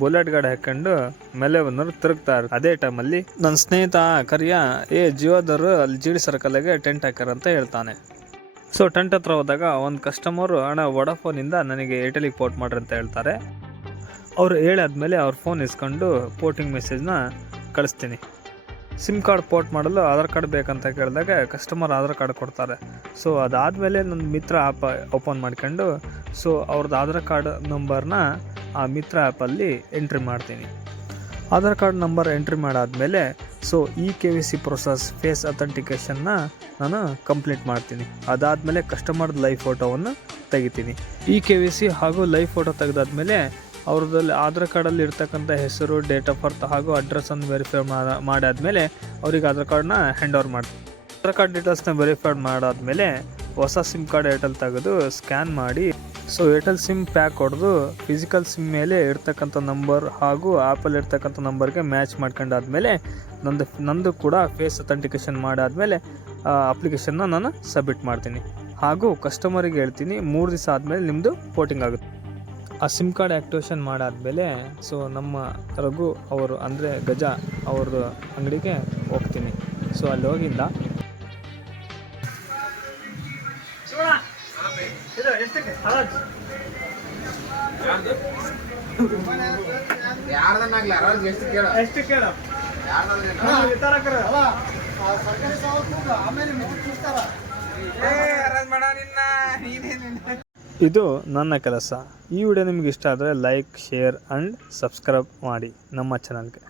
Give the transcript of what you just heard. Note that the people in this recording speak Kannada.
ಬುಲೆಟ್ ಗಾಡಿ ಹಾಕೊಂಡು ಮೇಲೆ ಬಂದರು ತಿರುಗ್ತಾ ಇರ್ತಾರೆ. ಅದೇ ಟೈಮಲ್ಲಿ ನನ್ನ ಸ್ನೇಹಿತ ಕರಿಯ ಜಿಯೋದವರು ಅಲ್ಲಿ GD ಸರ್ಕಲ್ಗೆ ಟೆಂಟ್ ಹಾಕ್ಯಾರ ಅಂತ ಹೇಳ್ತಾನೆ. ಸೊ ಟೆಂಟ್ ಹತ್ರ ಹೋದಾಗ ಒಂದು ಕಸ್ಟಮರು ಹಣ ವೊಡಾಫೋನಿಂದ ನನಗೆ ಏರ್ಟೆಲಿಗೆ ಪೋರ್ಟ್ ಮಾಡ್ರಿ ಅಂತ ಹೇಳ್ತಾರೆ. ಅವರು ಹೇಳಾದ್ಮೇಲೆ ಅವ್ರ ಫೋನ್ ಇಸ್ಕೊಂಡು ಪೋರ್ಟಿಂಗ್ ಮೆಸೇಜ್ನ ಕಳಿಸ್ತೀನಿ. ಸಿಮ್ ಕಾರ್ಡ್ ಪೋರ್ಟ್ ಮಾಡಲು ಆಧಾರ್ ಕಾರ್ಡ್ ಬೇಕಂತ ಕೇಳಿದಾಗ ಕಸ್ಟಮರ್ ಆಧಾರ್ ಕಾರ್ಡ್ ಕೊಡ್ತಾರೆ. ಸೊ ಅದಾದಮೇಲೆ ನನ್ನ ಮಿತ್ರ ಆ್ಯಪ್ ಓಪನ್ ಮಾಡ್ಕೊಂಡು ಸೊ ಅವ್ರದ್ದು ಆಧಾರ್ ಕಾರ್ಡ್ ನಂಬರ್ನ ಆ ಮಿತ್ರ ಆ್ಯಪಲ್ಲಿ ಎಂಟ್ರಿ ಮಾಡ್ತೀನಿ. ಆಧಾರ್ ಕಾರ್ಡ್ ನಂಬರ್ ಎಂಟ್ರಿ ಮಾಡಾದಮೇಲೆ ಸೊ KYC ಪ್ರೊಸೆಸ್ ಫೇಸ್ ಅಥೆಂಟಿಕೇಷನ್ನ ನಾನು ಕಂಪ್ಲೀಟ್ ಮಾಡ್ತೀನಿ. ಅದಾದಮೇಲೆ ಕಸ್ಟಮರ್ದು ಲೈವ್ ಫೋಟೋವನ್ನು ತೆಗಿತೀನಿ. KYC ಹಾಗೂ ಲೈವ್ ಫೋಟೋ ತೆಗೆದಾದ್ಮೇಲೆ ಅವ್ರದ್ದಲ್ಲಿ ಆಧಾರ್ ಕಾರ್ಡಲ್ಲಿ ಇರ್ತಕ್ಕಂಥ ಹೆಸರು, ಡೇಟ್ ಆಫ್ ಬರ್ತ್ ಹಾಗೂ ಅಡ್ರೆಸ್ಸನ್ನು ವೆರಿಫೈ ಮಾಡಾದ್ಮೇಲೆ ಅವ್ರಿಗೆ ಆಧಾರ್ ಕಾರ್ಡ್ನ ಹ್ಯಾಂಡ್ ಓವರ್ ಮಾಡ್ತೀನಿ. ಆಧಾರ್ ಕಾರ್ಡ್ ಡೀಟೇಲ್ಸ್ನ ವೆರಿಫೈ ಮಾಡಾದ್ಮೇಲೆ ಹೊಸ ಸಿಮ್ ಕಾರ್ಡ್ ಏರ್ಟೆಲ್ ತೆಗೆದು ಸ್ಕ್ಯಾನ್ ಮಾಡಿ ಸೊ ಏರ್ಟೆಲ್ ಸಿಮ್ ಪ್ಯಾಕ್ ಹೊಡೆದು ಫಿಸಿಕಲ್ ಸಿಮ್ ಮೇಲೆ ಇರ್ತಕ್ಕಂಥ ನಂಬರ್ ಹಾಗೂ ಆ್ಯಪಲ್ಲಿ ಇರ್ತಕ್ಕಂಥ ನಂಬರ್ಗೆ ಮ್ಯಾಚ್ ಮಾಡ್ಕೊಂಡಾದ್ಮೇಲೆ ನಂದು ಕೂಡ ಫೇಸ್ ಅಥೆಂಟಿಕೇಷನ್ ಮಾಡಾದ್ಮೇಲೆ ಅಪ್ಲಿಕೇಶನ್ನ ನಾನು ಸಬ್ಮಿಟ್ ಮಾಡ್ತೀನಿ. ಹಾಗೂ ಕಸ್ಟಮರಿಗೆ ಹೇಳ್ತೀನಿ 3 ದಿವಸ ಆದಮೇಲೆ ನಿಮ್ಮದು ಪೋರ್ಟಿಂಗ್ ಆಗುತ್ತೆ. ಆ ಸಿಮ್ ಕಾರ್ಡ್ ಆ್ಯಕ್ಟಿವೇಷನ್ ಮಾಡಾದ್ಮೇಲೆ ಸೊ ನಮ್ಮ ರಘು ಅವರು ಅಂದರೆ ಗಜ ಅವ್ರದ್ದು ಅಂಗಡಿಗೆ ಹೋಗ್ತೀನಿ. ಸೊ ಅಲ್ಲಿ ಹೋಗಿಂದ ಇದು ನನ್ನ ಕೆಲಸ. ಈ ವಿಡಿಯೋ ನಿಮ್ಗೆ ಇಷ್ಟ ಆದರೆ ಲೈಕ್, ಶೇರ್ ಆ್ಯಂಡ್ ಸಬ್ಸ್ಕ್ರೈಬ್ ಮಾಡಿ ನಮ್ಮ ಚಾನಲ್ಗೆ.